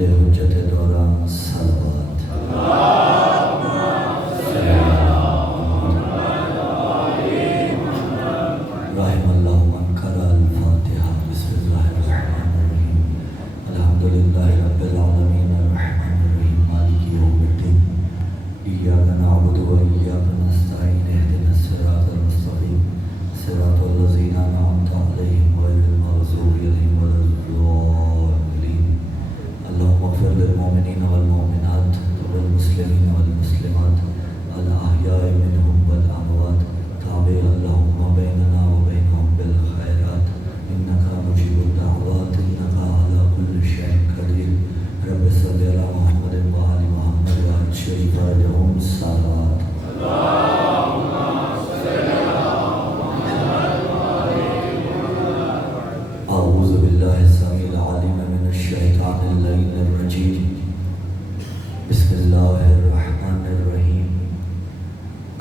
دلیل حجت دوران صلوات رحم اللہ من قرأ الفاتحہ بسم اللہ الرحمن الرحیم الحمدللہ رب العالمین الرحمن الرحیم مالک یوم الدین ایاک نعبد و ایاک نستعین اہدنا الصراط المستقیم صراط الذین انعمت علیہم غیر المغضوب علیہم ولا الضالین اللهم اغفر للمؤمنین والمؤمنات والمسلمین والمسلمات الاحیاء منهم والاموات تابع اللهم بیننا وبینهم بالخیرات انك مجیب الدعوات انك على كل شيء قدیر رب صل علی محمد وآل محمد وآل شریف فرجهم صلوات اعوذ باللہ السمیع العلیم من الشیطان اللعین الرجیم بسم اللہ الرحمن الرحیم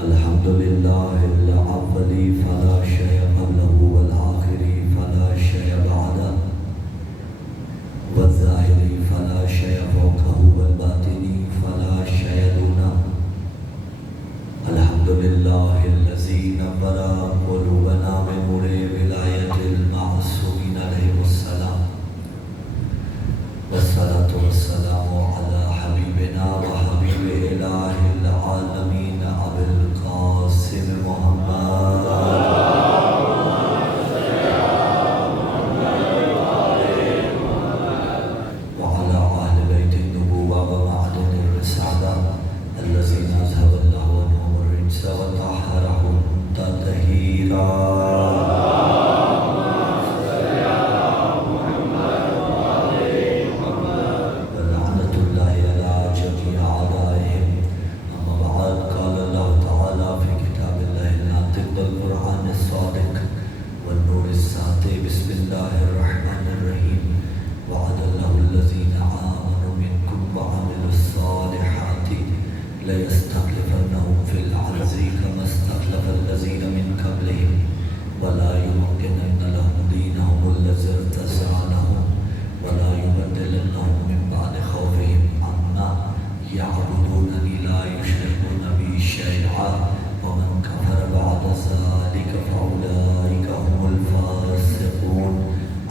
الحمدللہ الاولی فلا شیء قبلہ والآخری فلا شیء بعدہ والظاہری فلا شیء فوقہ والباطنی فلا شیء دونہ الحمدللہ الذی نور قلوبنا بنور ولایت المعصومین علیہ السلام والصلاة والسلام علی حبیبنا وحبیب الہ العالمین ابی القاسم محمد وعلى أهل بيت النبوة ومعدن الرسالة الذين أذهب الله عنهم الرجس وطهرهم تطهيرا ولعنة الله على جميع أعدائهم أما بعد قال الله تعالى في كتاب الله الناطق بالقرآن الصادق والنور الساطع بسم الله الرحمن الرحيم وعد الله الذين آمنوا منكم وعملوا الصالحات ليستخلفنهم في الأرض كما استخلف الذين من قبلهم ولا يمكنن لهم دينهم الذي ارتضى لهم ولا يبدلنهم من بعد خوفهم أمنا يعبدونني لا يشركون بي شيئا ومن كفر بعد ذلك فأولئك هم الفاسقون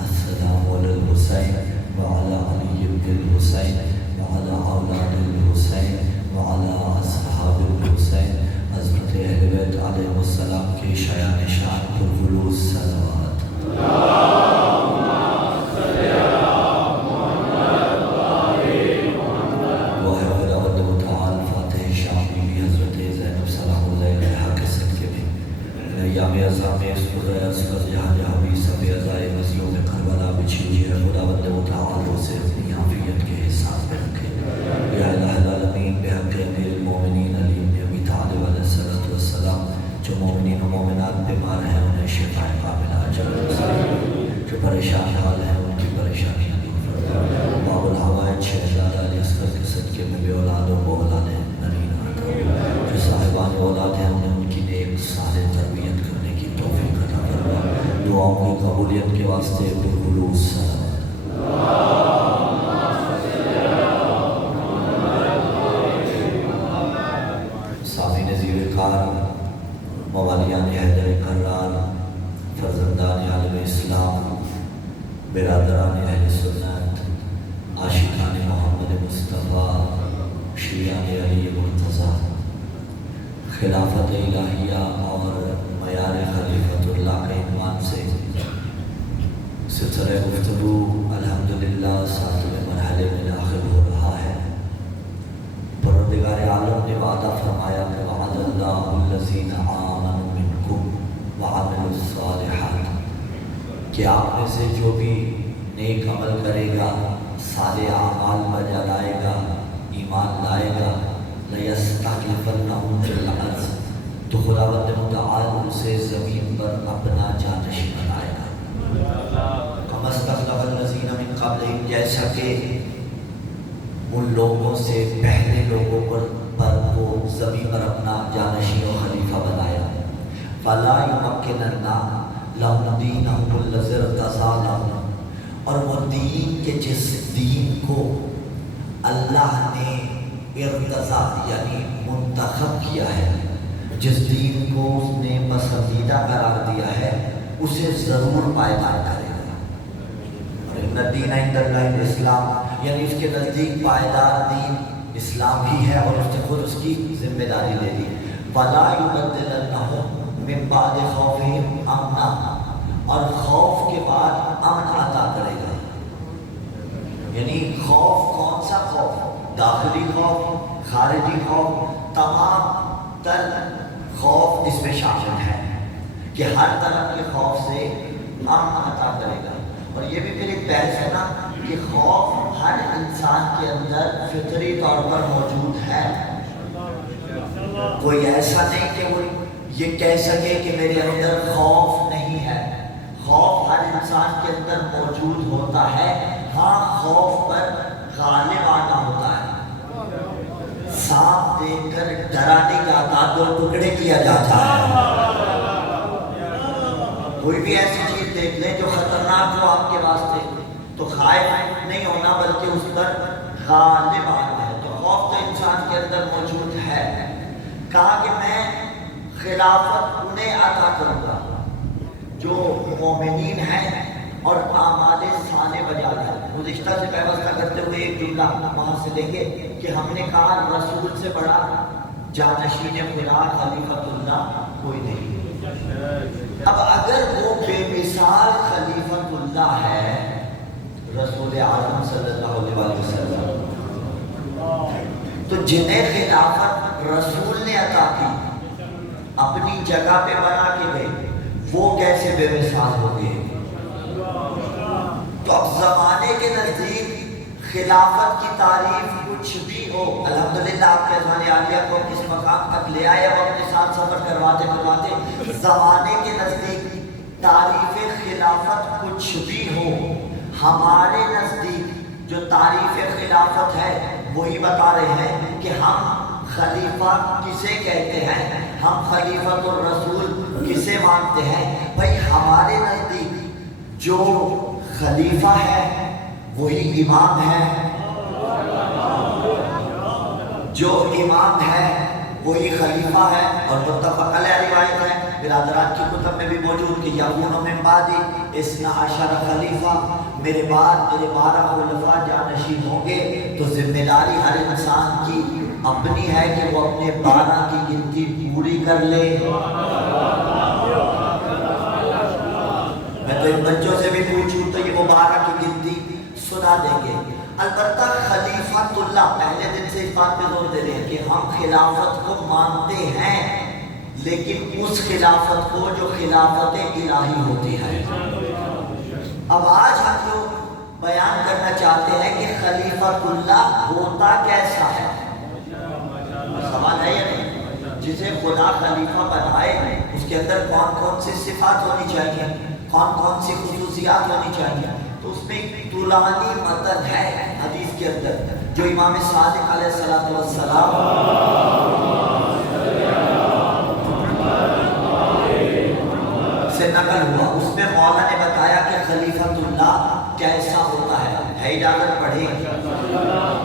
السلام على الحسين وعلى علي بن الحسين وعلى أولاد الحسين وعلى أصحاب الحسين حضرت اہل بیت علیہ السلام کے شایان شان پر خلوص صلوات واحد عبد متعال فاتح شامی حضرت زینب سلام اللہ علیہ کے صدقے میں ایام ازاں میں اس قدر اسفر جہاں جہاں بھی سب ازائے مزیوں میں کربلا بچھی ہوئی ہے خدا بند متعال سے اپنی حافیت کے حساب میں رکھے یا الہ العالمین بحق امیر المومنین علی بن ابی طالب علیہ السلام جو مومنین و مومنات بیمار ہیں انہیں شفا کاملہ اجر نصیب، جو پریشان حال ہیں ان کی پریشانیاں دور فرما، باب الحوائج شہزادہ علی اصغر کے صدقے میں بے اولادوں کو اولاد نرین عطا، جو صاحبان اولاد ہیں انہیں ان کی نیک صالح تربیت کرنے کی توفیق عطا فرما، دعاؤں کی قبولیت کے واسطے پرخلوص صلوات سامعین زیر کار، موالیان حیدر کرار، فرزندان عالم اسلام، برادران اہل سنت، عاشقان محمد مصطفیٰ، شیعان علی مرتضیٰ، خلافت الہیہ اور معیار خلیفۃ اللہ کے عنوان سے سلسلہ گفتگو الحمدللہ 7ویں مرحلے میں داخل ہو رہا ہے۔ پروردگار عالم نے وعدہ فرمایا کہ وعد اللہ الذین آمنوا منکم وعملوا الصالحات، کہ آپ میں سے جو بھی نیک عمل کرے گا، صالح اعمال بجا لائے گا، ایمان لائے گا، لَيَسْتَخْلِفَنَّهُمْ فِي الْأَرْضِ، تو خداوند متعال اسے زمین پر اپنا جانشین بنائے گا۔ كَمَا اسْتَخْلَفَ الَّذِينَ مِن قَبْلِهِمْ، جیسا کہ ان لوگوں سے پہلے لوگوں پر وہ زمین پر اپنا جانشین و خلیفہ بنایا۔ فَلَا يُمَكِّنَنَّ لَهُمْ دِينَهُمُ الَّذِي ارْتَضَىٰ لَهُمْ، اور وہ دین کے جس دین کو اللہ نے ارتضا یعنی منتخب کیا ہے، جس دین کو اس نے پسندیدہ قرار دیا ہے اسے ضرور پائیدار کرے گا۔ ان الدین عند اللہ الاسلام، یعنی اس کے نزدیک پائیدار دین اسلام ہی ہے، اور اس نے خود اس کی ذمہ داری لے لی۔ وَلَا يُبَدِّلَنَّهُم مِّن بَعْدِ خَوْفِهِمْ أَمْنًا، اور خوف کے بعد امن عطا کرے گا۔ یعنی خوف کون سا خوف؟ داخلی خوف، خارجی خوف، تمام تر خوف اس میں شامل ہے کہ ہر طرح کے خوف سے امن عطا کرے گا۔ اور یہ بھی پھر ایک بحث ہے نا کہ خوف ہر انسان کے اندر فطری طور پر موجود ہے۔ کوئی ایسا نہیں کہ وہ یہ کہہ سکے کہ میرے اندر خوف نہیں ہے، خوف ہر انسان کے اندر موجود ہوتا ہے۔ ہاں، خوف پر غالب آنا ہوتا ہے۔ سانپ دیکھ کر ڈرا نہیں جاتا، دو ٹکڑے کیا جاتا ہے۔ کوئی بھی ایسی چیز دیکھ لیں جو خطرناک ہو آپ کے واسطے تو خائف نہیں ہونا بلکہ اس پر غالب آنا ہے۔ تو خوف تو انسان کے اندر موجود ہے۔ کہا کہ میں خلافت انہیں عطا کروں گا جو مومنین ہیں اور اعمال صالح بجا لائیں۔ گزشتہ سے پیوستہ کرتے ہوئے ایک جملہ وہاں سے لیں گے کہ ہم نے کہا رسول سے بڑا جانشین خدا خلیفۃ اللہ کوئی نہیں۔ اب اگر وہ بے مثال خلیفۃ اللہ ہے رسول اعظم صلی اللہ علیہ وسلم، تو جنہیں خلافت رسول نے عطا کی اپنی جگہ پہ بنا کے گئے، وہ کیسے بے مثال ہو گئے؟ تو اب زمانے کے نزدیک خلافت کی تعریف کچھ بھی ہو، الحمدللہ آپ کے اذہان عالیہ کو اس مقام تک لے آئے، اب اپنے ساتھ سفر کرواتے زمانے کے نزدیک تعریف خلافت کچھ بھی ہو، ہمارے نزدیک جو تعریف خلافت ہے وہی بتا رہے ہیں کہ ہم خلیفہ کسے کہتے ہیں، ہم خلیفۃ الرسول کسے مانتے ہیں۔ بھائی ہمارے نزدیک جو خلیفہ ہے وہی امام ہے، جو امام ہے وہی خلیفہ ہے، اور متفق علیہ روایت ہے برادران کی کتب میں بھی موجود کہ یکون من بعدی 12 خلیفہ، میرے بعد میرے 12 خلفاء جانشین ہوں گے۔ تو ذمہ داری ہر انسان کی اپنی ہے کہ وہ اپنے 12 کی گنتی پوری کر لے۔ میں تو ان بچوں سے بھی پوچھوں تو یہ وہ 12 کی گنتی سنا دیں گے۔ البتہ خلیفۃ اللہ، پہلے دن سے اس بات پہ زور دے رہے ہیں کہ ہم خلافت کو مانتے ہیں، لیکن اس خلافت کو جو خلافت الہی ہوتی ہے۔ اب آج ہم جو بیان کرنا چاہتے ہیں کہ خلیفۃ اللہ ہوتا کیسا ہے، سوال ہے یا نہیں؟ جسے خدا خلیفہ بنائے اس کے اندر کون کون سی صفات ہونی چاہیے، کون کون سی خصوصیات ہونی چاہیے؟ تو اس میں ایک طولانی متن ہے حدیث کے اندر جو امام صادق علیہ السلام سے نقل ہوا، اس میں مولا نے بتایا کہ خلیفۃ اللہ کیسا ہوتا ہے۔ اجازت پڑھی،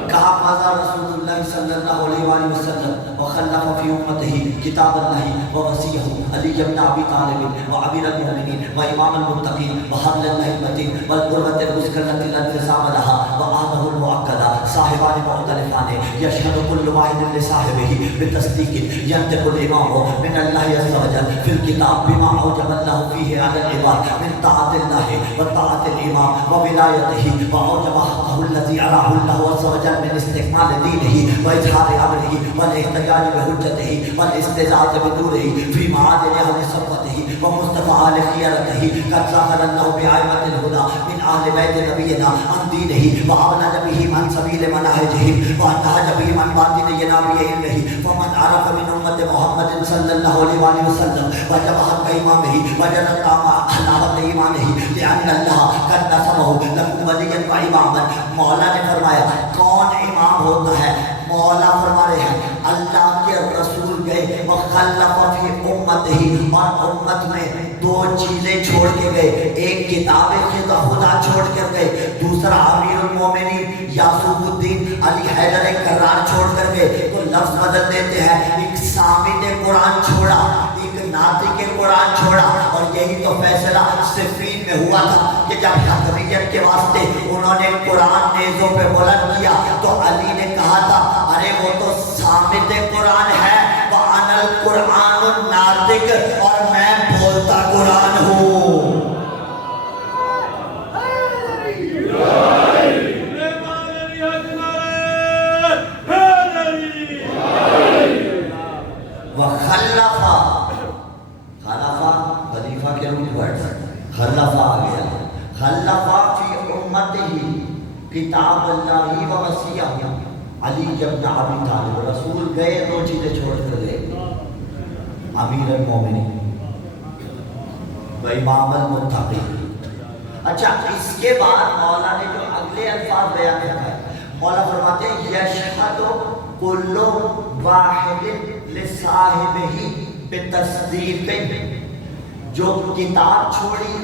کہا ماذا رسول اللہ صلی اللہ علیہ وآلہ وسلم وخلف فی امتہ کتاب اللہ ووصیہ علی بن ابی طالب وامیر المؤمنین وامام المتقین وحبل اللہ المتین والقرۃ الوثقی التي لا انفصام لها وعهده المؤکد صاحبان مختلفان یشهد كل واحد لصاحبه بتصدیق ينطق الامام من الله عز وجل في الكتاب بما اوجب الله فيه على العباد من طاعة الله وطاعة الامام وولایته واوجب حقه الذي اراه الله عز وجل من استكمال دينه واظهار امره والاحتجاج بحجته والاستزادة بدوره في معادن اهل صفوته ومصطفى آل خيرته قد ظهر الله بأئمة الهدى من اهل بيت نبينا عن دينه وأبلج بهم عن سبيل منهجهم وانهج بهم عن باطن ينابيع علمه فمن عرف من أمة محمد صلى الله عليه وسلم وجب حق إمامه وجد الطعام حلاوة إيمانه لأن الله قد نصبه له وليا وإماما۔ مولا نے فرمایا کون امام ہوتا ہے؟ مولا فرما رہے ہیں اللہ کے رسول گئے وخلف فی امتہ، اور امت میں 2 چیزیں چھوڑ کے گئے، ایک کتاب خدا چھوڑ کر گئے، دوسرا امیر المومنین یعقوب الدین علی حیدر ایک کرار چھوڑ کر گئے تو لفظ بدل دیتے ہیں، ایک سامع قرآن چھوڑا، ایک ناطق قرآن چھوڑا، اور یہی تو فیصلہ صفین میں ہوا تھا کہ جب حکمیت کے واسطے انہوں نے قرآن نیزوں پہ بلند کیا تو علی نے کہا تھا ارے وہ تو سامع قرآن ہے، وَأَنَا الْقُرْآنُ النَّاطِقُ، اور میں بولتا قرآن ہوں۔ وَخَلَّفَ، خلیفہ کے روٹ ورڈ خلفہ آ گیا، خلفہ فی امتہ کتاب اللہ و وصیہ، علی ابن ابی طالب، رسول گئے دو چیزیں چھوڑ کر گئے، امیر المومنین و امام المتقین۔ اچھا اس کے بعد مولا نے جو اگلے الفاظ بیان کیا، مولا فرماتے ہیں یشہد کل واحد لصاحبہ بتصدیق، جو کتاب چھوڑی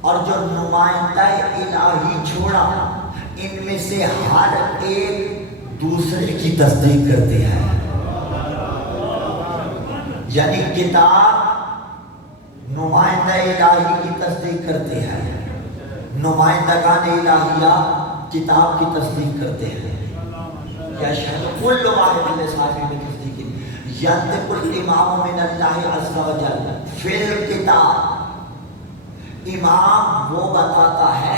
اور جو نمائندہ الہی چھوڑا، ان میں سے ہر ایک دوسرے کی تصدیق کرتی ہے۔ یعنی کتاب نمائندہ الہی کی تصدیق کرتی ہے، نمائندگان الہیہ کتاب کی تصدیق کرتے ہیں۔ یشہد کل واحد لصاحبہ بتصدیق ینطق الامام من اللہ عز و جل فی الکتاب، امام وہ بتاتا ہے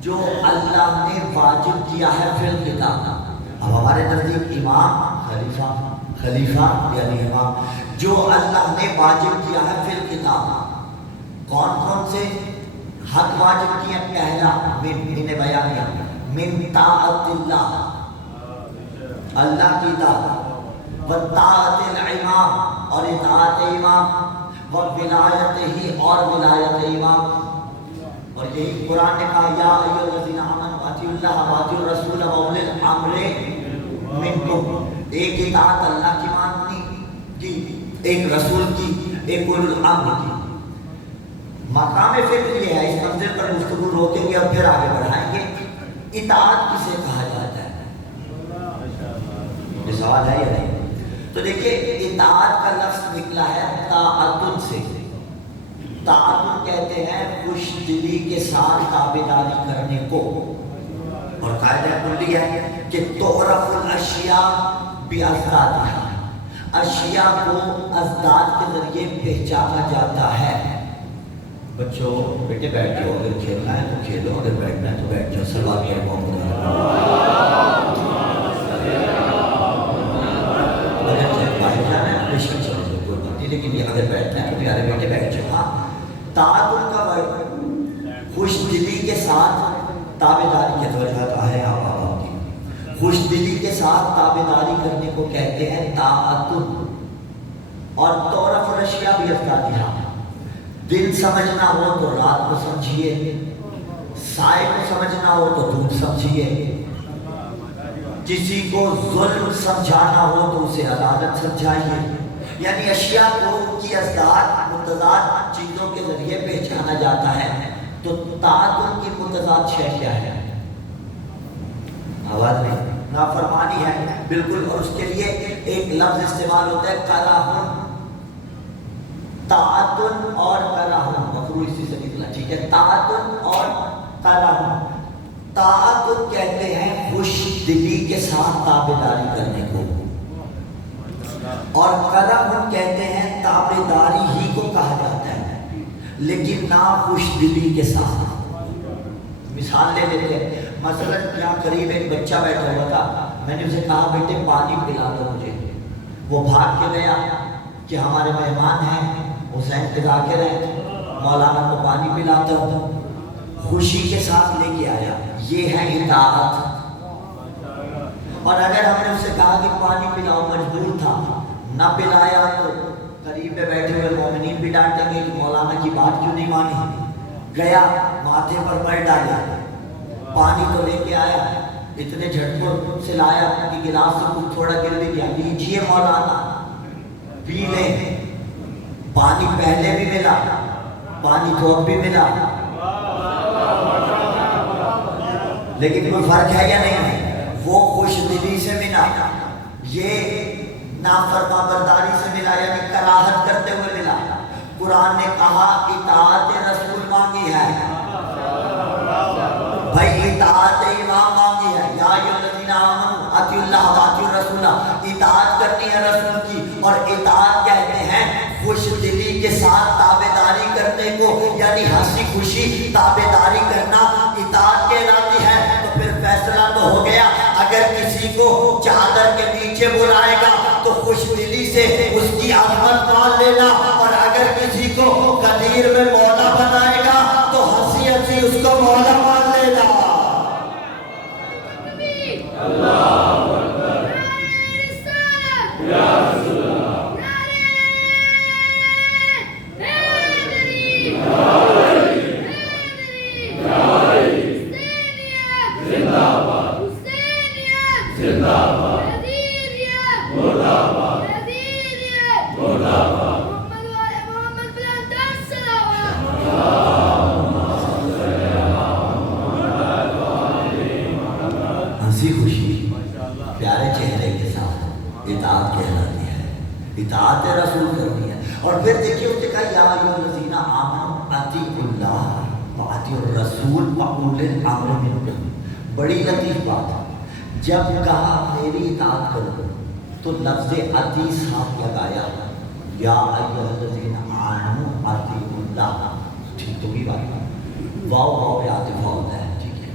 جو اللہ نے واجب کیا ہے فی الکتاب۔ اب ہمارے نزدیک امام خلیفہ یعنی امام جو اللہ نے واجب کیا ہے فی الکتاب، کون کون سے حق واجب کیا؟ پہلا من بیان کیا، من طاعت اللہ، اللہ کی اطاعت، وطاعت الامام، اور اطاعت امام، وولایت ہی، اور ولایت امام۔ اور یہی قرآن نے کہا یا ایھا الذین آمنوا اطیعوا اللہ واطیعوا الرسول واولی الامر منکم، ایک اطاعت اللہ کی ماننی کی، ایک رسول کی، ایک اولی الامر کی۔ مقام فکر یہ ہے، اس منزل پر گفتگو روکیں گے اور پھر آگے بڑھائیں گے، اطاعت کسے کہا جاتا ہے؟ یہ سوال ہے یا نہیں؟ تو دیکھیے اطاعت کا لفظ نکلا ہے طاعت سے، طاعت کہتے ہیں خوش دلی کے ساتھ تابعداری کرنے کو، اور قاعدہ کلی ہے کہ تعرف الاشیاء باضدادها، اشیاء کو ازداد کے ذریعے پہچانا جاتا ہے۔ بچوں بیٹے بیٹھ جاؤ، اگر کھیلنا ہے تو کھیلو، اگر بیٹھنا ہے تو بیٹھ جاؤ، سلوات کریں محمد لیکن یہ اگر بیٹھنا ہے تو پیارے بیٹے بیٹھ جاؤ۔ ہاں طاعت کا ورڈ خوش دلی کے ساتھ تابعداری کی توجہ ہے، آپ کی خوش دلی کے ساتھ تابعداری کرنے کو کہتے ہیں طاعت۔ اور تعرف الاشیاء باضدادها، دن سمجھنا ہو تو رات کو سمجھیے، سائے کو سمجھنا ہو تو دھوپ سمجھیے، کسی کو ظلم سمجھانا ہو تو اسے عدالت سمجھائیے، یعنی اشیاء کو ان کی ازداد متضاد چیزوں کے ذریعے پہچانا جاتا ہے۔ تو طاعت کی متضاد شے کیا ہے؟ آواز میں نافرمانی ہے بالکل، اور اس کے لیے ایک لفظ استعمال ہوتا ہے کراہن، طاعت اور کراہن، مفعول اسی سے نکلا، ٹھیک ہے، طاعت اور کراہن۔ طاعت کہتے ہیں خوش دلی کے ساتھ تابعداری کرنے کو، اور کراہن کہتے ہیں تابعداری ہی کو کہا جاتا ہے لیکن نہ خوش دلی کے ساتھ۔ مثال لے لیتے ہیں، مثلا یہاں قریب ایک بچہ بیٹھا ہوا تھا، میں نے اسے کہا بیٹے پانی پلا دو مجھے، وہ بھاگ کے گیا کہ ہمارے مہمان ہیں حسین کے ذاکر ہیں، مولانا کو پانی پلاتا ہوں، خوشی کے ساتھ لے کے آیا، یہ ہے اطاعت۔ اور اگر ہم نے اسے کہا کہ پانی پلاؤ، مجبور تھا، نہ پلایا تو قریب میں بیٹھے ہوئے مومنین بھی ڈانٹیں گے کہ مولانا کی بات کیوں نہیں مانی، گیا ماتھے پر مر ڈالا، پانی تو لے کے آیا، اتنے جھٹکوں سے لایا کہ گلاس سے کچھ تھوڑا گر بھی گیا، لیجیے مولانا پی لیں، پانی پہلے بھی ملا، پانی تو اب بھی ملا، لیکن کوئی فرق ہے یا نہیں ہے؟ وہ خوش دلی سے ملا، یہ نافرما برداری سے ملا، یعنی کراہت کرتے ہوئے ملا۔ قرآن نے کہا اطاعت رسول مانگی ہے، بھائی اطاعت امام مانگی ہے، یا ایھا الذین آمنوا اطیعوا اللہ واطیعوا الرسول، اطاعت کرنی ہے رسول کی، اور اطاعت کہتے ہیں خوش دلی کے ساتھ تابعداری کرنے کو، یعنی ہنسی خوشی تابعداری کرنا اطاعت کہلاتی ہے۔ تو پھر فیصلہ تو ہو گیا، اگر کسی کو چادر کے نیچے بلائے گا تو خوش دلی سے اس کی عظمت مان لینا، اور اگر کسی کو قدیر میں مولا بنائے گا تو ہنسی ہنسی اس کو مولا مان لینا۔ ہنسی خوشی پیارے چہرے کے ساتھ اطاعت کہلاتی ہے، اطاعت رسول کرنی ہے۔ اور پھر دیکھیے اس نے کہا یا ایھا الذین آمنوا اطیعوا اللہ واطیعوا الرسول واولی الامر منکم۔ بڑی لطیف بات ہے، جب کہا میری اطاعت کرو تو لفظ اطیع ساتھ لگایا، یا ایھا الذین آمنوا اطیعوا اللہ، ٹھیک تو بھی بات ہے، واو عاطفہ ہوتا ہے، ٹھیک ہے،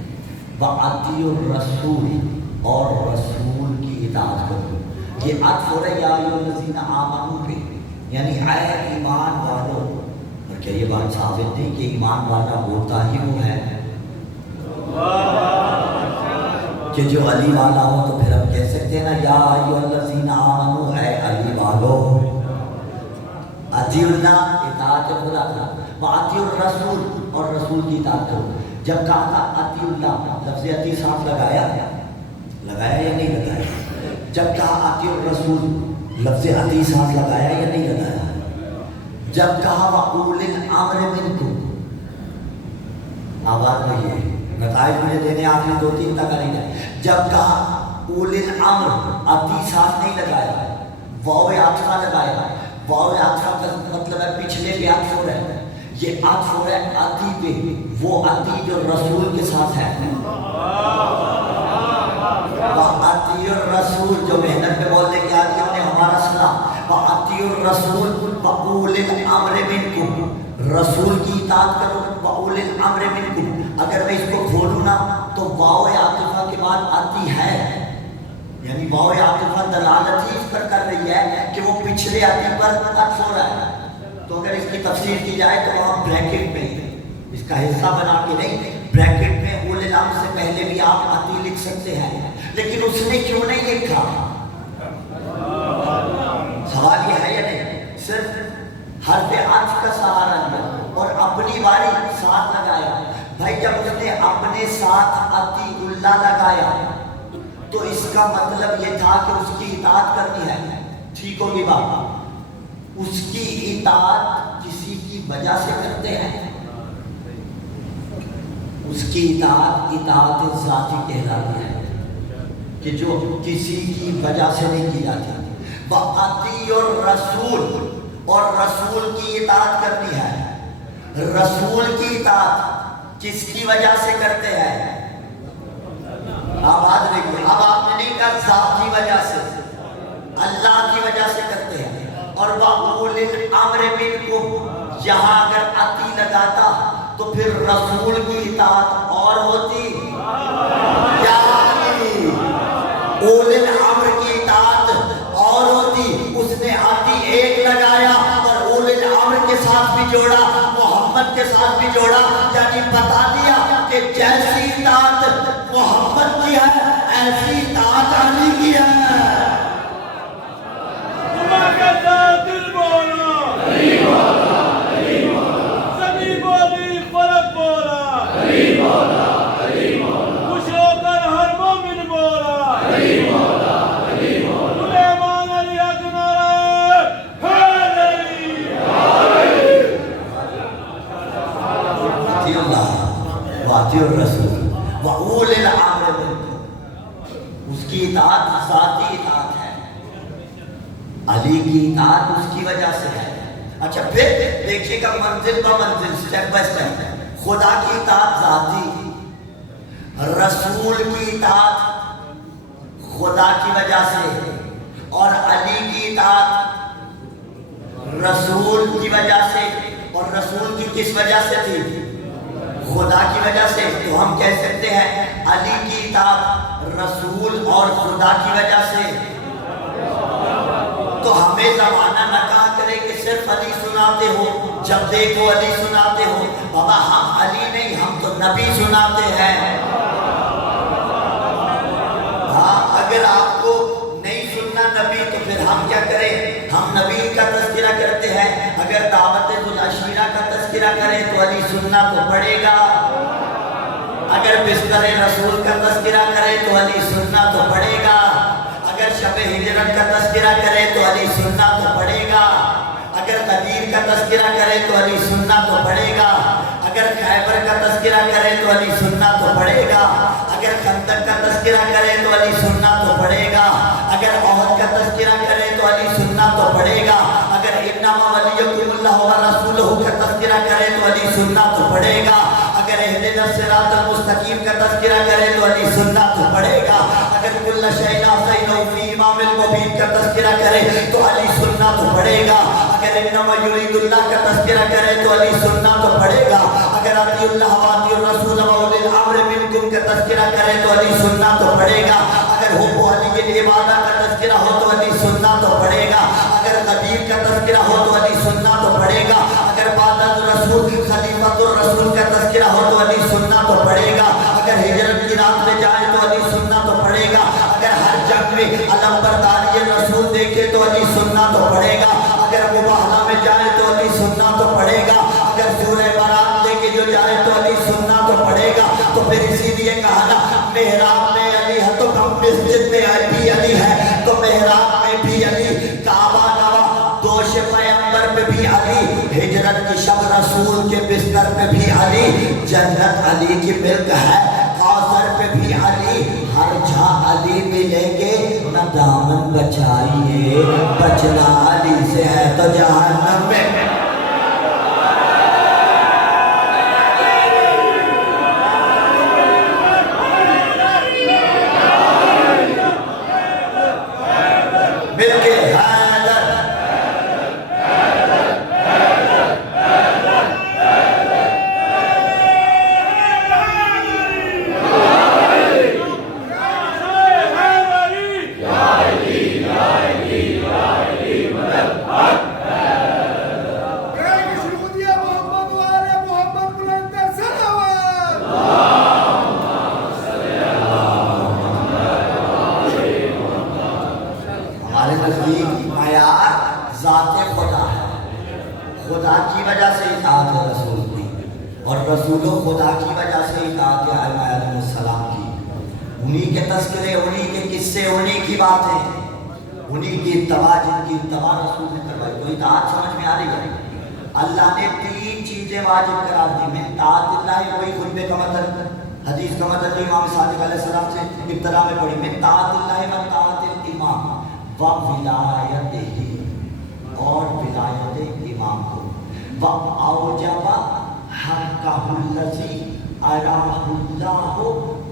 واطیعوا الرسول، اور رسول کی اطاعت کرو۔ یہ عطف ہو رہا ہے یا ایھا الذین آمنوا پہ، یعنی اے ایمان والو۔ اور کیا یہ بات ثابت نہیں کہ ایمان والا ہوتا ہی وہ ہے کہ جو علی والا ہو؟ تو پھر ہم کہہ سکتے ہیں نا یا ایھا الذین آمنوا، اے علی والو، اطیعوا اللہ اطاعت خدا کرو، واطیعوا الرسول، اور رسول کی اطاعت کرو۔ جب کہا تھا اطیعوا اللہ، لفظ اطیع ساتھ لگایا یا نہیں لگایا؟ جب کہا اطیعوا الرسول، لفظ اطیع ساتھ لگایا یا نہیں لگایا؟ جب کہا واولی الامر منکم، آواز نہیں ہے، نتائج مجھے دینے آخری 2-3 تک نہیں ہے۔ جب کہا اولی الامر، اطیع ساتھ نہیں لگایا، واو عاطفہ لگایا۔ واو عاطفہ کا مطلب ہے پچھلے پہ عطف ہو رہا ہے، یہ عطف ہو رہا ہے اطیع پہ، وہ اطیع جو رسول کے ساتھ ہے، وَأَطِيعُوا الرَّسُولَ، جو محنت پہ بولنے کے آدھی ہم نے ہمارا سنا، وَأَطِيعُوا الرَّسُولَ وَأُولِي الْأَمْرِ مِنْكُمْ، رسول کی اطاعت کرو، وَأُولِي الْأَمْرِ مِنْكُمْ۔ اگر میں اس کو کھولوں نا تو واو عاطفہ کے بعد اطیع ہے، یعنی واو عاطفہ دلالت ہی اس پر کر رہی ہے کہ وہ پچھلے اطیع پر عطف ہو رہا ہے۔ تو اگر اس کی تفسیر کی جائے تو وہاں بریکٹ میں اس کا حصہ بنا کے نہیں، بریکٹ میں اولی الامر سے پہلے بھی آپ اطیع لکھ سکتے ہیں، لیکن اس نے کیوں نہیں لکھا؟ سوال یہ ہے یا نہیں؟ صرف حرف عطف کا سہارا لیا اور اپنی باری ساتھ لگایا۔ بھائی جب اس نے اپنے ساتھ اطیع اللہ لگایا تو اس کا مطلب یہ تھا کہ اس کی اطاعت کرنی ہے، ٹھیک ہوگی بات؟ اس کی اطاعت کسی کی وجہ سے کرتے ہیں، اس کی اطاعت ذاتی کہلاتی ہے کہ جو کسی کی وجہ سے نہیں کی جاتی۔ وَأَطِيعُوا الرَّسُولَ، اور رسول کی اطاعت کرنی ہے۔ رسول کی اطاعت کس کی وجہ سے کرتے ہیں؟ آواز دیکھیے، اب آپ نے نہیں کہا ذاتی وجہ سے، اللہ کی وجہ سے کرتے ہیں۔ اور وَأُولِي الْأَمْرِ مِنْكُمْ، یہاں اگر اطیع لگاتا تو پھر رسول کی اطاعت اور ہوتی، کیا ہوتی؟ اولی الامر کی اطاعت اور ہوتی۔ اس نے اطیع ایک لگایا اور اولی الامر کے ساتھ بھی جوڑا، محمد کے ساتھ بھی جوڑا، یعنی بتا دیا کہ جیسی اطاعت محمد کی ہے ایسی اطاعت علی کی ہے۔ اطیعوا الرسول وَأُولِي الْأَمْرِ مِنْكُمْ، اس کی اطاعت ذاتی اطاعت ہے، علی کی اطاعت اس کی وجہ سے ہے۔ اچھا پھر دیکھیے گا منزل با منزل، سٹیپ بائی سٹیپ، خدا کی اطاعت ذاتی، رسول کی اطاعت خدا کی وجہ سے، اور علی کی اطاعت رسول کی وجہ سے، اور رسول کی کس وجہ سے تھی؟ خدا کی وجہ سے۔ تو ہم کہہ سکتے ہیں علی کی اطاعت رسول اور خدا کی وجہ سے۔ تو ہمیں زمانہ نہ کہا کرے کہ صرف علی سناتے ہو، جب دیکھو علی سناتے ہو۔ بابا ہم علی نہیں، ہم تو نبی سناتے ہیں۔ ہاں اگر آپ کو نہیں سننا نبی تو پھر ہم کیا کریں؟ ہم نبی کا تذکرہ کرتے ہیں۔ اگر دعوت العشیرہ کا تذکرہ کریں تو علی سننا تو پڑے گا، اگر بستر رسول کا تذکرہ کریں تو علی سننا تو پڑے گا، اگر شب ہجرت کا تذکرہ کریں تو علی سننا تو پڑے گا، اگر غدیر کا تذکرہ کریں تو علی سننا تو پڑے گا، اگر خیبر کا تذکرہ کریں تو علی سننا تو پڑے گا، اگر خندق کا تذکرہ کریں تو علی سننا تو پڑے گا، اگر احد کا تذکرہ کریں تو علی سننا تو پڑے گا، اگر انما ولیکم اللہ ورسولہ کا تذکرہ کریں تو علی سننا تو پڑے گا، اگر اہدنا الصراط المستقیم کا تذکرہ کریں تو علی سننا تو پڑے گا، اگر کل شیء احصیناہ فی امام مبین کا تذکرہ کریں تو علی سننا تو پڑے گا، اگر انما یرید اللہ کا تذکرہ کریں تو علی سننا تو پڑے گا، اگر اطیعوا اللہ واطیعوا الرسول واولی الامر منکم کا تذکرہ کریں تو علی سننا تو پڑے گا، اگر حب علی العبادہ کا تذکرہ ہو تو علی سننا تو پڑے گا، اگر غدیر کا تذکرہ ہو تو علی سننا تو پڑے گا، اگر بعد الرسول خلیفۃ الرسول کا تذکرہ ہو تو علی سننا تو پڑے گا، اگر ہجرت کی رات میں جائے تو علی سننا تو پڑے گا، اگر ہر جنگ میں علم برداری رسول دیکھے تو علی سننا تو پڑے گا، اگر مباہلہ میں جائے تو علی سننا تو پڑے گا، اگر سورہ برات لے کے جو جائے تو علی سننا تو پڑے گا۔ تو پھر اسی لیے کہا نا محراب میں علی ہے تو مسجد میں بھی علی ہے، تو محراب میں بھی علی، کعبہ نوا دوش پیغمبر پہ بھی علی، ہجرت کی شب رسول کے بستر پہ بھی علی، جنت علی کی ملک ہے، کوثر پہ بھی علی، ہر جہاں علی ملیں گے نہ دامن بچائیے، بچنا علی سے ہے تو جہنم میں۔ خدا کی وجہ سے اطاعت رسول کی، اور رسول خدا کی وجہ سے اطاعت ائمہ علیہ السلام کی، انہی کے تذکرے، انہی کے قصے، انہی کی باتیں، انہی کی اتباع، جن کی اتباع رسول نے کروائی۔ تو اطاعت سمجھ میں آ رہی ہے؟ اللہ نے 3 چیزیں واجب قرار دی میں طاعت اللہ، وہی خطبے کا مطلب، حدیث کا مطلب جو امام صادق علیہ السلام سے ابتدا میں پڑھی، میں طاعت اللہ و طاعت الامام و ولایتہ، اور ولایت امام کو، وَأَوْجَبَ حَقَّهُ الَّذِي أَرَاهُ اللَّهُ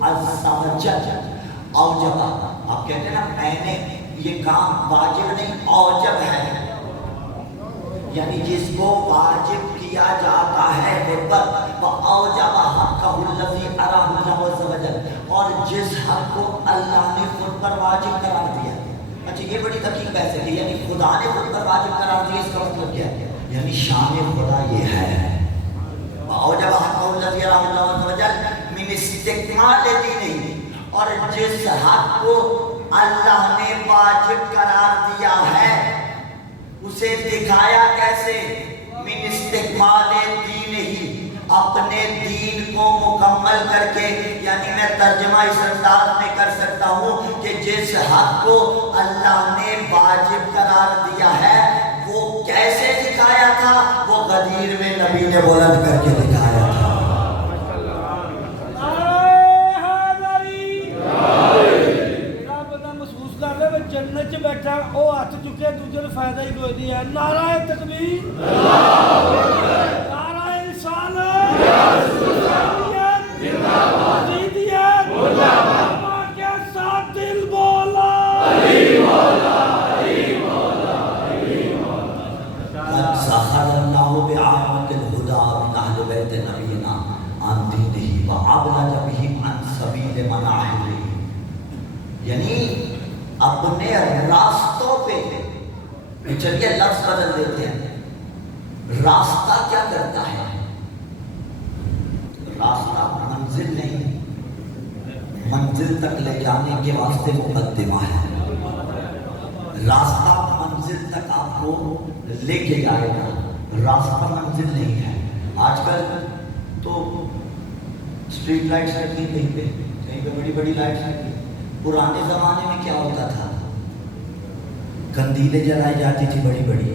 عَزَّ وَجَلَّ۔ اوجب، آپ کہتے ہیں نا میں نے یہ کام واجب نہیں اوجب ہے، یعنی جس کو واجب کیا جاتا ہے قربت، وَأَوْجَبَ حَقَّهُ الَّذِي أَرَاهُ اللَّهُ عَزَّ وَجَلَّ، اور جس حق کو اللہ نے خود پر واجب قرار دیا۔ اچھا یہ بڑی دقیق بحث ہے کہ یعنی خدا نے خود پر واجب قرار دیا، اس کا مطلب کیا ہے؟ یعنی شان خدا یہ ہے، اوجب حق الذی اراه الله عز وجل من استکمال دینہ، اور جس حق کو اللہ نے واجب قرار دیا ہے اسے دکھایا کیسے؟ من استکمال دینہ، اپنے دین کو مکمل کر کے، یعنی میں ترجمہ اس انداز میں کر سکتا ہوں کہ جس حق کو اللہ نے واجب قرار دیا ہے وہ کیسے دکھایا تھا؟ وہ غدیر میں نبی نے بلند کر کے دکھایا تھا۔ فائدہ ہی کوئی نہیں ہے. نعرہ تکبیر، نعرہ رسالت، یزیدیت کے ساتھ دل بولا. قد سخر اللہ بعامة الہدى من اہل بیت نبینا عن دینہ وابلج بہم عن سبیل مناحلہ. یعنی اپنے راستوں پہ. چلیے لفظ بدل دیتے ہیں. راستہ کیا کرتا ہے؟ راستہ منزل نہیں، منزل تک لے جانے کے واسطے مقدمہ ہے. راستہ منزل تک آپ کو لے کے جائے گا، راستہ منزل نہیں ہے. آج کل تو اسٹریٹ لائٹس لگی کہیں پہ بڑی بڑی لائٹس لگی. پرانے زمانے میں کیا ہوتا تھا؟ کندیلیں جلائی جاتی تھی، بڑی بڑی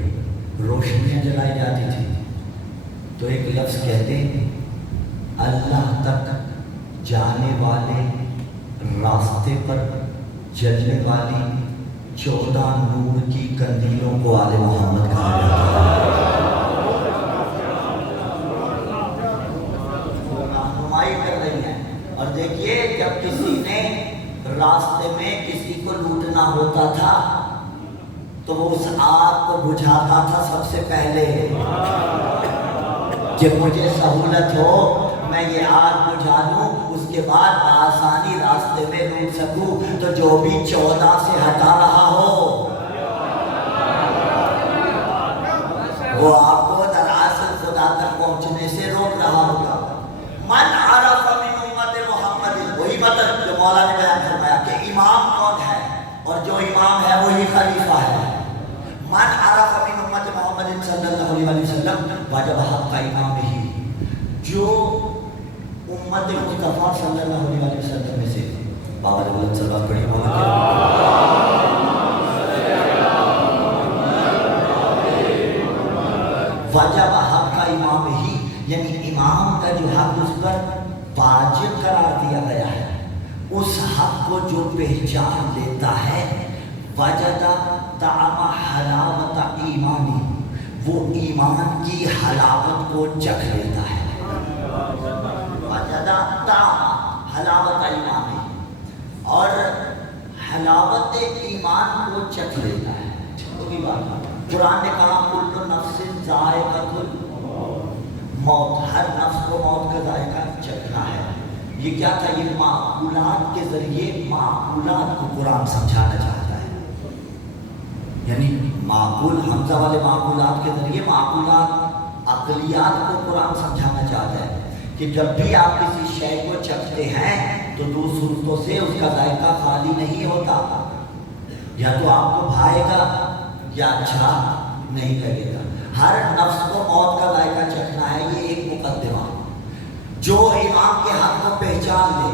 روشنیاں جلائی جاتی تھی. تو ایک لفظ کہتے ہیں اللہ تک جانے والے راستے پر جلنے والی 14 نور کی کندیلوں کو آل محمد کہا جاتا ہے. وہ رہنمائی کر رہی ہیں. اور دیکھیے جب کسی نے راستے میں کسی کو لوٹنا ہوتا تھا تو وہ اس آگ کو بجھاتا تھا سب سے پہلے کہ مجھے سہولت ہو میں یہ آگ بجھا لوں، اس کے بعد آسانی راستے میں لوٹ سکوں. تو جو بھی 14 سے ہٹا رہا ہو وہ آپ کو دراصل خدا تک پہنچنے سے روک رہا ہوگا. من عرف من امت محمد، وہی مطلب جو مولا نے بیان فرمایا کہ امام کون ہے، اور جو امام ہے وہی خلیفہ ہے. من عرف من امت محمد صلی اللہ علیہ وسلم وجب حق امام ہی. جو امت مصطفیٰ صلی اللہ علیہ وسلم میں سے بابا رضوان صلی اللہ علیہ وجب حق امام ہی، یعنی امام کا جو حق اس پر واجب قرار دیا گیا ہے، اس حق کو جو پہچان لیتا ہے وجد طعم حلاوت ایمانی، وہ ایمان کی حلاوت کو چکھ لیتا ہے. وجد طعم حلاوت ایمانی، اور حلاوت ایمان کو چکھ لیتا ہے. وہی بات قرآن نے کہا کل نفس ذائقۃ الموت، ہر نفس کو موت کا ذائقہ چکھنا ہے. یہ کیا تھا؟ یہ معقولات کے ذریعے معقولات کو قرآن سمجھانا چاہتا ہے. یعنی معقول حمزہ والے معقولات کے ذریعے معقولات عقلیات کو قرآن سمجھانا چاہتا ہے کہ جب بھی آپ کسی شے کو چکھتے ہیں تو دو صورتوں سے اس کا ذائقہ خالی نہیں ہوتا. یا تو آپ کو بھائے گا یا اچھا نہیں لگے گا. ہر نفس کو موت کا ذائقہ چکھنا ہے. یہ ایک مقدمہ. جو امام کے حق کو پہچان لے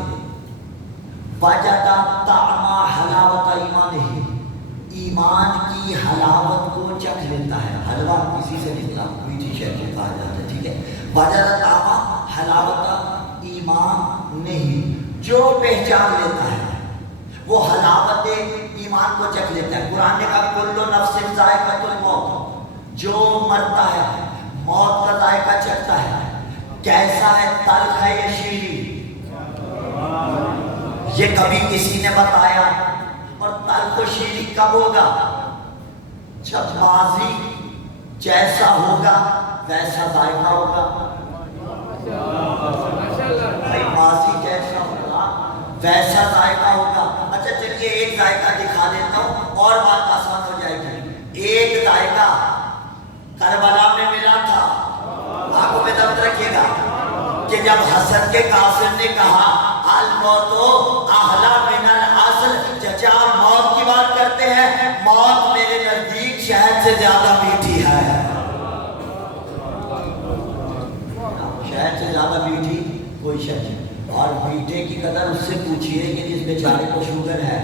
وجد طعم حلاوت ایمانہ، ایمان کی حلاوت کو چکھ لیتا ہے. حلوہ کسی سے نکلا میٹھی شے کو کہا جاتا ہے، ٹھیک ہے. وجد طعم حلاوت ایمان نہیں، جو پہچان لیتا ہے وہ حلاوت ایمان کو چکھ لیتا ہے. قرآن نے کہا کل نفس ذائقۃ الموت، جو مرتا ہے موت کا ذائقہ چکھتا ہے. کیسا ہے؟ تلخ ہے یا شیریں؟ یہ کبھی کسی نے بتایا. اور تلخ و شیریں کب ہوگا؟ جب ماضی جیسا ہوگا ویسا ذائقہ ہوگا. بھائی ماضی جیسا ہوگا ویسا ذائقہ ہوگا. اچھا چلیے ایک ذائقہ دکھا دیتا ہوں اور بات آسان ہو جائے گی. ایک ذائقہ کربلا میں ملا تھا. آنکھوں میں ضبط رکھیے گا کہ جب حسن کے قاسم نے کہا الموت احلی من العسل، چچا موت کی بات کرتے ہیں، موت میرے نزدیک شہد سے زیادہ میٹھی ہے. شہد سے زیادہ میٹھی کوئی شے نہیں. اور میٹھے کی قدر اس سے پوچھئے کہ جس بیچارے کو شوگر ہے.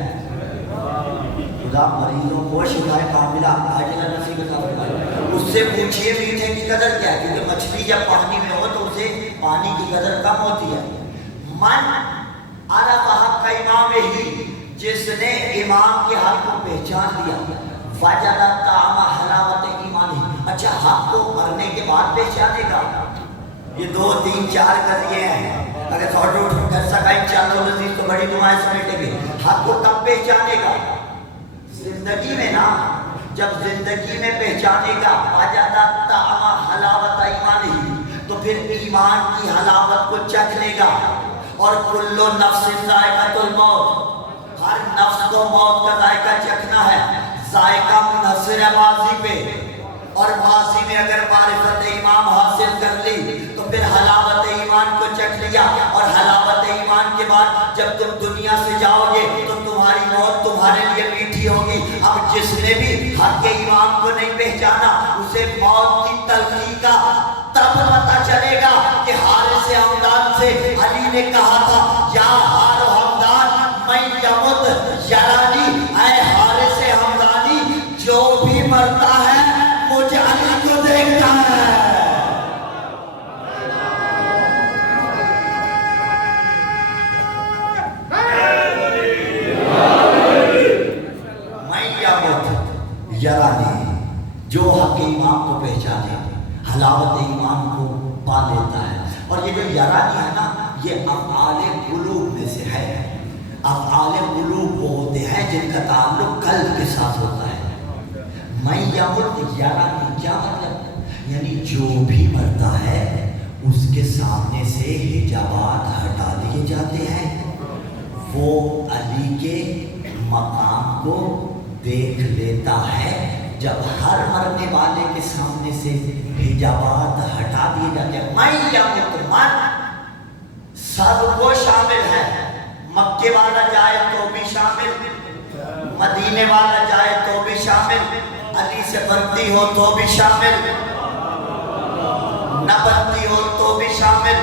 خدا مریضوں کو شفا کاملہ عاجلہ نصیب عطا فرمائے. اس سے پوچھئے میٹھے کی قدر کیا ہے، کیونکہ مچھلی جب پانی میں ہو تو اسے پانی کی قدر کم ہوتی ہے. من عرف حق امام ہی، جس نے امام کے حق کو پہچان لیا وجد طعم حلاوت ایمانی. اچھا حق کو مرنے کے بعد پہچانے گا. یہ 2 3 4 قضیے ہیں. اگر سارٹ آؤٹ کر سکا انشاءاللہ العزیز تو بڑی دعائیں سمیٹیں گے. حق کو کب پہچانے گا؟ زندگی میں نا. جب زندگی میں پہچانے گا وجد طعم حلاوت ایمانی تو پھر ایمان کی حلاوت کو چکھ لے گا. اور کل نفس ذائقۃ الموت، ہر نفس کو موت کا ذائقہ چکھنا ہے. ذائقہ منحصر ہے ماضی پہ، اور ماضی میں اگر معرفت ایمان حاصل کر لی تو پھر حلاوت ایمان کو چکھ لیا. اور حلاوت ایمان کے بعد جب تم دنیا سے جاؤ گے تو تمہاری موت تمہارے لیے میٹھی ہوگی. اب جس نے بھی حق ایمان کو نہیں پہچانا اسے موت کی تلخی کا تب پتہ چلے گا کہ حارث حمدان سے علی نے کہا تھا یا حار و حمدان میں یمت یرانی، اے حارث حمدانی جو بھی مرتا ہے مجھے علی کو دیکھتا ہے. میں یمت یرانی، جو حق ایمان کو پہچانے حلاوت ایمان کو پا لیتا ہے. اور یہ جو یرانی ہے نا یہ افعال قلوب میں سے ہے. افعال قلوب وہ ہوتے ہیں جن کا تعلق قلب کے ساتھ ہوتا ہے. میں یمت یرانی کیا مطلب؟ یعنی جو بھی مرتا ہے اس کے سامنے سے حجابات ہٹا دیے جاتے ہیں. وہ علی کے مقام کو دیکھ لیتا ہے. جب ہر مرنے والے کے سامنے سے حجابات ہٹا دیے جاتے ہیں. میں یمت من سب کو شامل ہے. مکے والا جائے تو بھی شامل، مدینے والا جائے تو بھی شامل، علی سے بنتی ہو تو بھی شامل، نہ بنتی ہو تو بھی شامل،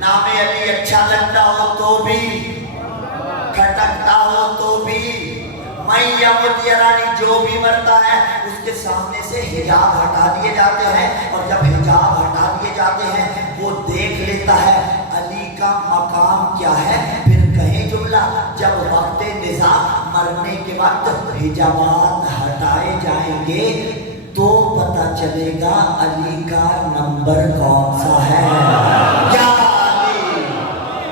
نام علی اچھا لگتا ہو تو بھی، کھٹکتا ہو تو بھی. میں یمت یرانی جو بھی مرتا ہے اس کے سامنے سے حجاب ہٹا دیے جاتے ہیں. اور جب حجاب ہٹا دیے جاتے ہیں وہ دیکھ لیتا ہے علی کا مقام کیا ہے. پھر کہیں جملہ جب وقت نظام مرنے کے وقت حجابات ہٹائے جائیں گے تو پتہ چلے گا علی کا نمبر کون سا ہے. کیا علی؟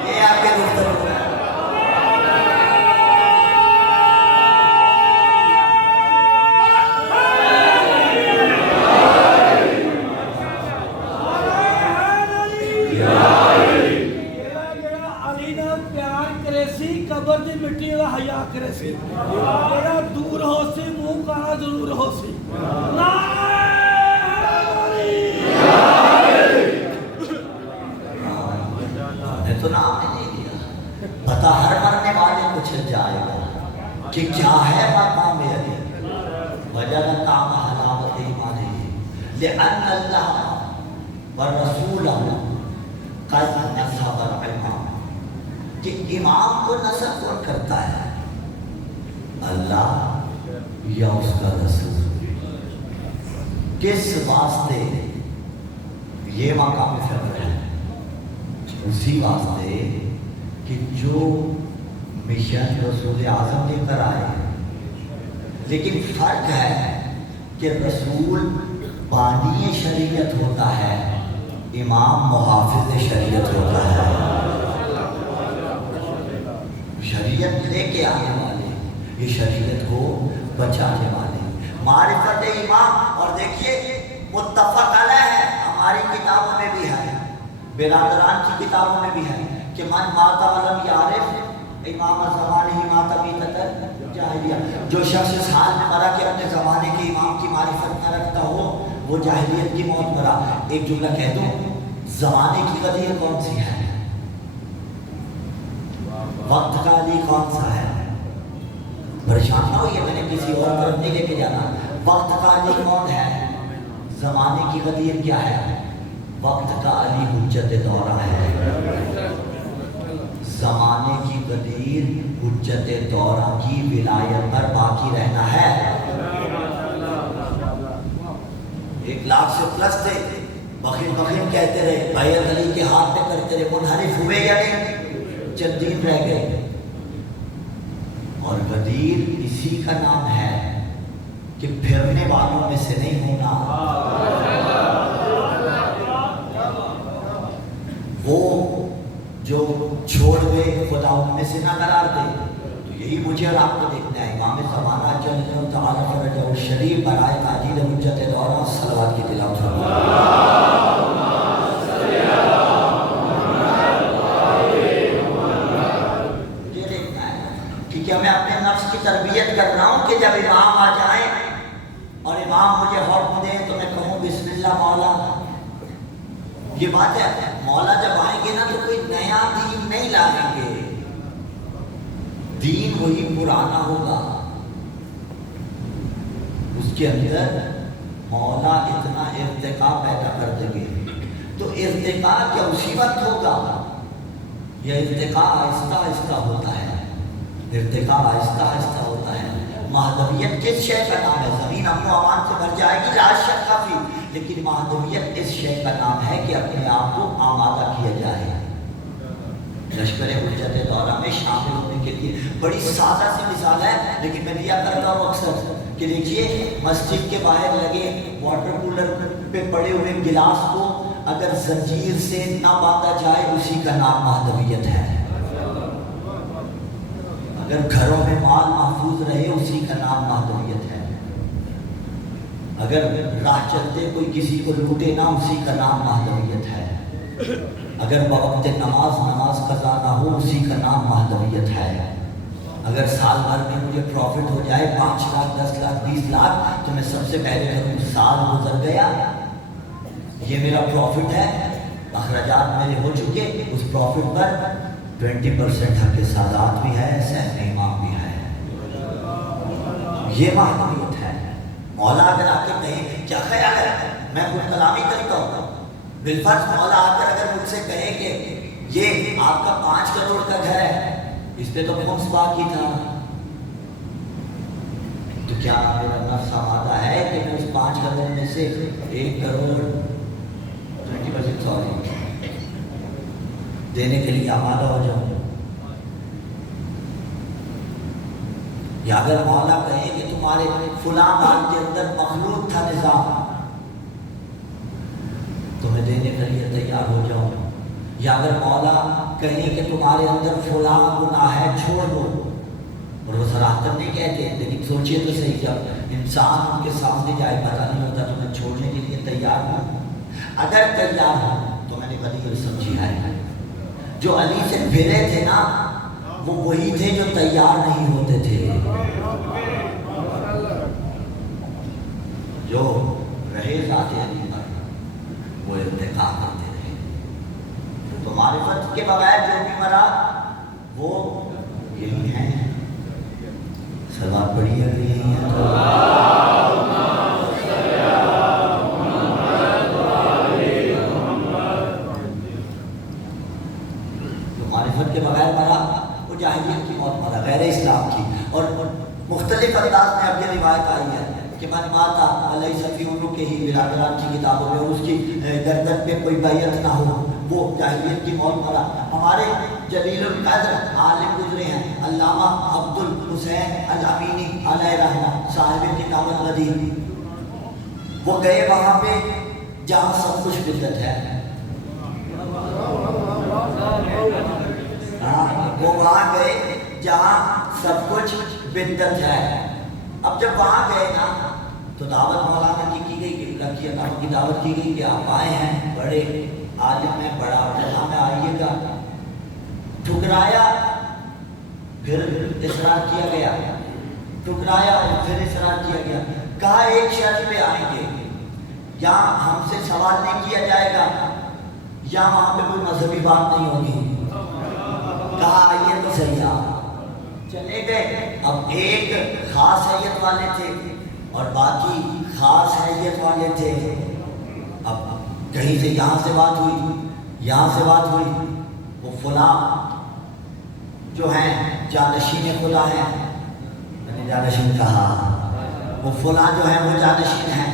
یہ آپ کے گفتگو ہے. دور ہو سی منہ کانا ضرور ہو سی. تو نام نہیں دیا پتا ہر مرنے والے کو چل جائے گا کہ کیا ہے مقام علی. وجد طعم حلاوت ایمانی لأن اللہ والرسول قد نصب الامام. کہ امام کو نصب کون کرتا ہے؟ اللہ یا اس کا رسول. کس واسطے یہ مقام فخر ہے؟ اسی واسطے کہ جو مشن رسول اعظم لے کر آئے. لیکن فرق ہے کہ رسول بانی شریعت ہوتا ہے، امام محافظ شریعت ہوتا ہے. شریعت لے کے آنے والے، یہ شریعت کو بچانے والے. معرفت امام. اور دیکھیے متفق علیہ ہے، ہماری کتابوں میں بھی ہے، برادران کی کتابوں میں بھی ہے کہ من مات ولم یعرف امام زمانہ مات میتۃ جاہلیہ. جو شخص اس حال میں مرا کہ اپنے زمانے کے امام کی معرفت نہ رکھتا ہو وہ جاہلیت کی موت مرا. ایک جملہ کہہ دوں، زمانے کی قدیر کون سی ہے؟ وقت کا علی کون سا ہے؟ پریشان نہ ہوئیے، میں نے کسی اور طرف نہیں لے کے جانا. وقت کا علی کون ہے؟ زمانے کی قدیر کیا ہے؟ وقت کا علی حجت دورہ ہے. زمانے کی قدیر حجت دورہ کی ولایت پر باقی رہنا ہے. 1,00,000 سے پلس تھے، بخیل بخیل کہتے رہے، بیعت علی کے ہاتھ پہ کرتے رہے، منحرف ہوئے یا نہیں؟ چند دن رہ گئے. اور غدیر اسی کا نام ہے کہ پھرنے والوں میں سے نہیں ہونا، وہ جو چھوڑ دے خدا ان میں سے نہ قرار دے۔ تو یہی مجھے اور آپ کو دیکھنا ہے۔ امام زمانہ جل تعالیٰ فرجہ الشریف برائے تعجیل حجت دورہ صلوات کی تلاوت یہ دیکھنا ہے، کیونکہ میں اپنے نفس کی تربیت کر رہا ہوں کہ جب امام آ جائیں اور امام مجھے حکم دے تو میں کہوں بسم اللہ مولا۔ یہ بات ہے، مولا جب آئیں گے نا تو کوئی نیا دین نہیں لائیں گے، دین وہی پرانا ہوگا۔ اس کے اندر مولا اتنا ارتقاء پیدا کر دیں گے، تو ارتقاء کیا اسی وقت ہوگا؟ یہ ارتقاء آہستہ آہستہ ہوتا ہے، ارتقاء آہستہ آہستہ ہوتا ہے۔ مہدویت کس شے کا نام ہے؟ زمین امن و امان سے بھر جائے گی لا شک کافی، لیکن مہدویت اس شے کا نام ہے کہ اپنے آپ کو آمادہ کیا جائے لشکر حجت دورہ میں شامل ہونے کے لیے۔ بڑی سادہ سی مثال ہے لیکن میں دیا کرتا ہوں اکثر کہ دیکھیے مسجد کے باہر لگے واٹر کولر پہ پڑے ہوئے گلاس کو اگر زنجیر سے نہ باندھا جائے اسی کا نام مہدویت ہے۔ اگر گھروں میں مال محفوظ رہے اسی کا نام مہدویت ہے۔ اگر راہ چلتے کوئی کسی کو لوٹے نہ اسی کا نام مہدویت ہے۔ اگر بوقت نماز قضا نہ ہو اسی کا نام مہدویت ہے۔ اگر سال بھر میں مجھے پروفٹ ہو جائے 5 لاکھ 10 لاکھ 20 لاکھ تو میں سب سے پہلے کہوں سال گزر گیا، یہ میرا پروفٹ ہے، اخراجات میرے ہو چکے، اس پروفٹ پر 20% حق سادات بھی ہے، صحن امام بھی ہے۔ یہ مہدویت ہے۔ مولا اگر آ کے کہیں کیا خیال ہے، میں خود کلامی کرتا ہوں، بالفرض مولا آ کر اگر مجھ سے کہے کہ یہ آپ کا 5 کروڑ کا گھر ہے، اس پہ تو خمس باقی تھا، تو کیا میرا نفس آمادہ ہے کہ میں اس 5 کروڑ میں سے 1 کروڑ 20% دینے کے لیے آمادہ ہو جاؤں؟ یا اگر مولا کہے کہ تمہارے فلاں مال کے اندر مخلوط تھا نظام تو میں دینے کے لیے تیار ہو جاؤں؟ یا اگر مولا کہیں کہ تمہارے اندر فلاں گناہ ہے چھوڑ دو، اور وہ صراحتاً نہیں کہتے لیکن سوچئے تو صحیح، جب انسان ان کے سامنے جائے پتہ نہیں ہوتا تو میں چھوڑنے کے لیے تیار ہوں۔ اگر تیار ہوں تو میں نے غدیر سمجھی ہے۔ جو علی سے پھرے تھے نا وہ وہی تھے جو تیار نہیں ہوتے تھے، جو رہے ذات علی پر وہ ارتقاء کرتے رہے۔ تو معرفت کے بغیر جو بھی مرا وہ یہی ہیں۔ سلام پڑھی اگر یہی ہے تو معرفت کے بغیر مرا وہ جاہلیت کی موت مرا، غیر اسلام کی۔ اور مختلف انداز میں اب یہ روایت آئی ہے کہ من ماتا علیہ صفی انہوں کے ہی برادران کی کتابوں میں اور اس کی گردن پہ کوئی بیعت نہ ہو وہ جاہلیت کی موت مرا۔ ہمارے جلیل القدر عالم گزرے ہیں علامہ عبد الحسین الامینی علیہ رحمہ صاحب کتاب الغدیر، وہ گئے وہاں پہ جہاں سب کچھ بدعت ہے، وہ وہاں گئے جہاں سب کچھ بدعت ہے۔ اب جب وہاں گئے نا تو دعوت مولانا کی گئی کہ لکی اللہ کی دعوت کی گئی کہ آپ آئے ہیں، بڑے عالم ہیں، بڑا علامہ میں آئیے گا۔ ٹھکرایا، پھر اصرار کیا گیا، ٹھکرایا اور پھر اصرار کیا گیا۔ کہا ایک شرط پہ آئیں گے، یا ہم سے سوال نہیں کیا جائے گا یا وہاں پہ کوئی مذہبی بات نہیں ہوگی۔ کہا آئیے تو صحیح، چلے گئے۔ اب ایک خاص حیت والے تھے اور باقی خاص حیت والے تھے۔ اب کہیں سے یہاں سے بات ہوئی، یہاں سے بات ہوئی، وہ فلاں جو ہیں جانشین خدا ہیں، میں نے جانشین کہا، وہ فلاں جو ہیں وہ جانشین ہیں،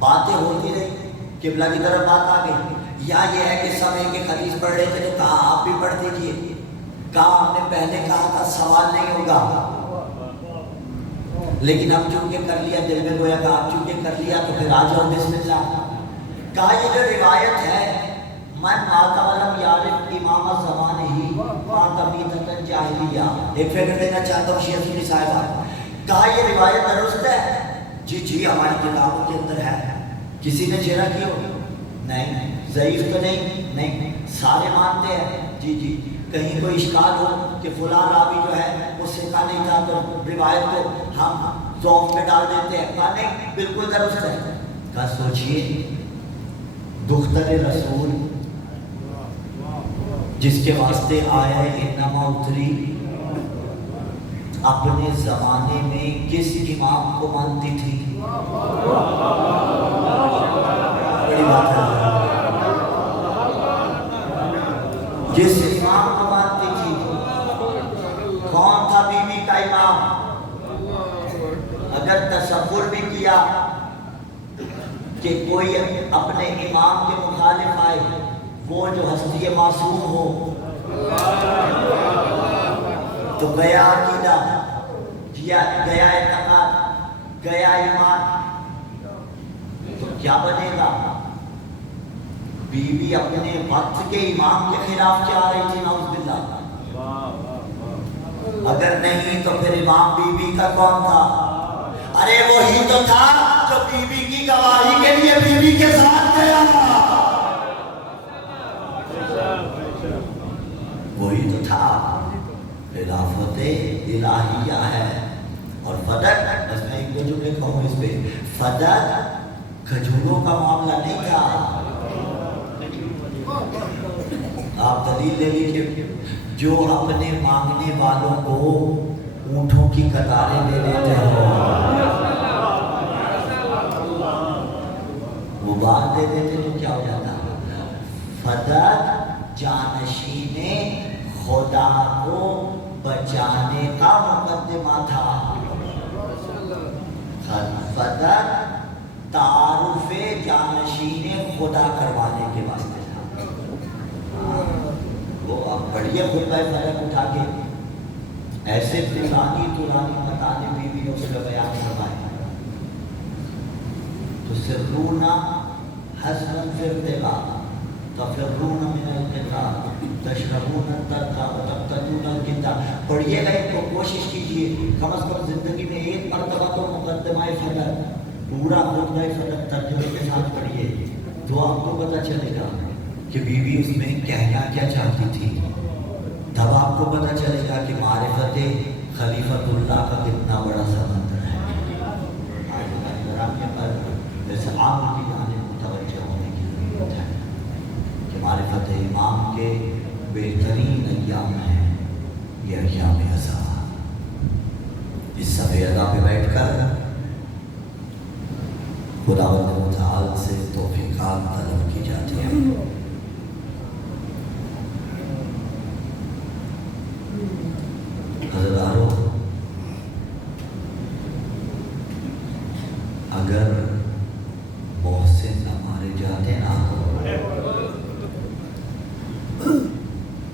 باتیں ہوتی رہی، قبلہ کی طرف بات آ گئی۔ یا یہ ہے کہ سب ایک حدیث پڑھ رہے تھے تو کہا آپ بھی پڑھ دیجئے، کہا ہم نے پہلے کہا تھا سوال نہیں ہوگا، لیکن اب چونکہ کر لیا، دل میں گویا کہ آپ چونکہ کر لیا تو پھر آ جاؤ بسم اللہ۔ کہا یہ جو روایت ہے من مات ولم یعرف امام الزمان ہی مات میتۃ جاہلیہ، ایک فکر دینا چاہتا ہوں شیعہ سنی صاحبہ، کہا یہ روایت درست ہے؟ جی ہماری کتابوں کے اندر ہے۔ کسی نے چہرہ کی ہو؟ نہیں۔ ضعیف تو نہیں، سارے مانتے ہیں۔ جی کہیں کوئی اشکال ہو کہ فلاں راوی جو ہے وہ ثقہ نہیں تھا تو روایت کو ہم ضعف میں ڈال دیتے ہیں؟ کہا نہیں، بالکل درست ہے۔ کہا سوچئے دختر رسول جس کے واسطے آیا انما اتری اپنے زمانے میں کس امام کو مانتی تھی؟ بڑی بات ہے، جس امام کو مانتی تھی کون تھا؟ بی بی کا امام۔ اگر تصور بھی کیا کہ کوئی اپنے امام کے مخالف آئے، وہ جو ہستی معصوم ہو، تو گیا عقیدہ، گیا اعتقاد، گیا ایمان، تو کیا بنے گا؟ بیوی اپنے وقت کے امام کے خلاف کیا رہی تھی؟ نعوذ باللہ۔ اگر نہیں تو پھر امام بیوی کا کون تھا؟ ارے وہی تو تھا جو بیوی کی گواہی کے لیے بیوی کے ساتھ گیا، وہی تو تھا۔ خلافت الہیہ ہے۔ اور فدق، بس میں ایک دو جملے کہوں اس پہ، فدق کھجوروں کا معاملہ نہیں تھا۔ آپ دلیل لے لیجیے، جو اپنے مانگنے والوں کو اونٹوں کی قطاریں دے دیتے ہو، وہ بات دے دیتے تو کیا ہو جاتا؟ فدق جانشین خدا کو بچانے کا مقدمہ تھا۔ فدق تعارف جانشین خدا کروانے کے واسطے تھا۔ وہ اب پڑھیے خطبہ فدق اٹھا کے، ایسے پرانی مطالب بیویوں سے بیان کروائے، تو سرون حسن فی ارتقاء تفرون من القتال تشربون الترقى وتقتلون الكتاب۔ پڑھیے گا ان کو، کوشش کیجیے کم از کم زندگی میں ایک مرتبہ تو مقدمہ فدق پورا خطبہ فدق ترجمے کے ساتھ پڑھیے، تو آپ کو پتہ چلے گا کہ بیوی اس میں کہنا کیا چاہتی تھی۔ تب آپ کو پتہ چلے گا کہ معرفت خلیفۃ اللہ کا کتنا بڑا سمندر ہے۔ پر جیسے عام کی جانب متوجہ ہونے کی ضرورت ہے کہ معرفت امام کے بہترین ایام ہیں یہ ایام عزا۔ اس صف عزا پہ بیٹھ کر خداوند متعال سے توفیقات طلب کی جاتی ہیں۔ حضراتو، اگر محسن نہ مارے جاتے نا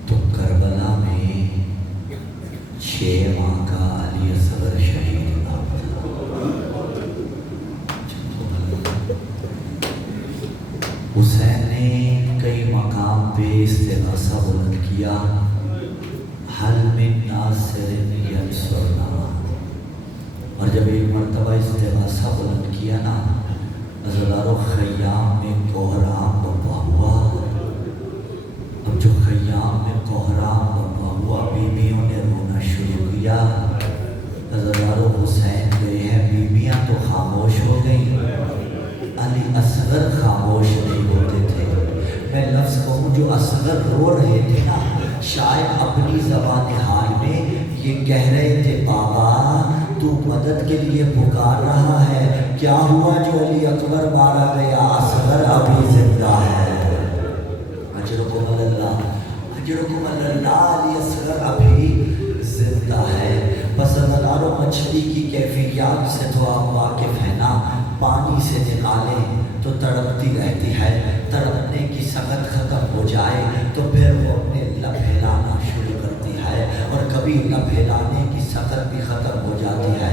تو کربلا میں 6 ماہ کا علی اصغر شہید ہوا۔ حسین نے کئی مقام پہ استغاثہ بلند کیا، حل من ناصر ینصرنا، اور جب ایک مرتبہ استغاثہ بلند کیا نا، ہزاروں خیام میں کوہرام برپا ہوا۔ اب جو خیام میں کوہرام برپا ہوا، بیویوں نے رونا شروع کیا۔ ہزاروں حسین گئے ہیں، بیویاں تو خاموش ہو گئیں، علی اصغر خاموش نہیں ہوتے تھے۔ میں لفظ کہوں، جو اصغر رو رہے تھے نا، شاید اپنی زبان حال میں یہ کہہ رہے تھے، بابا تو مدد کے لیے پکار رہا ہے، کیا ہوا جو علی اکبر مارا گیا، اصغر ابھی زندہ ہے۔ اجرکم اللہ، اجرکم اللہ، علی اصغر ابھی زندہ ہے۔ بس ہزاروں مچھلی کی کیفیات سے تو آپ واقف ہیں نا، پانی سے نکالیں تو تڑپتی رہتی ہے، تڑپنے کی سخت ختم ہو جائے تو پھر وہ اپنے لب ہلانا شروع کرتی ہے، اور کبھی لب ہلانے کی سخت بھی ختم ہو جاتی ہے۔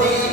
3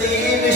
3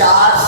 4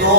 2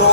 2